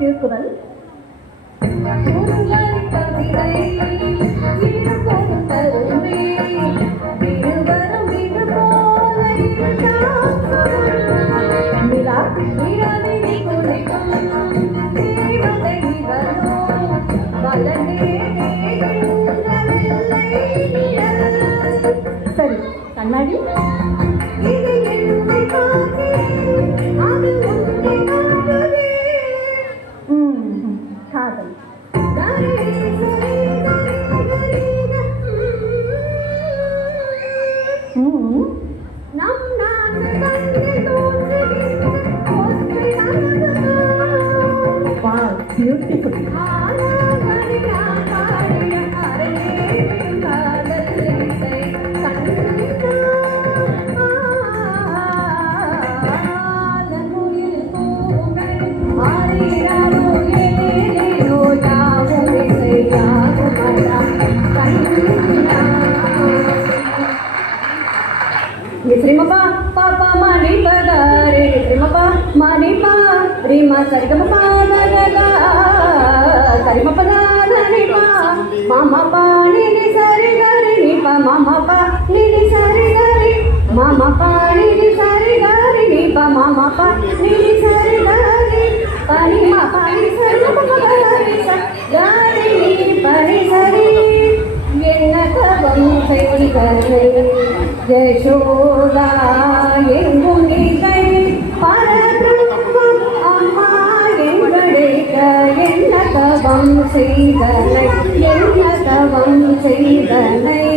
திருக்குறள். சரி, கண்ணாடி. காதல். Wow, beautiful. Srimapa papa mani pada re Srimapa mani pa rima sarigama pa ga sarimapa ni pa mama pa ni sari gari ni pa mama pa ni sari gari mama pa ni sari gari ni pa mama pa ni sari gari pani ma pa ni sari ma pa gari sa gari ni pani sari enna kavam sai gari Yashoda எங்கும் நீதை பரபிரம்மம் அம்மா எங்கடைக்க என்ன தவம் செய்தனை என்ன தவம் செய்தனை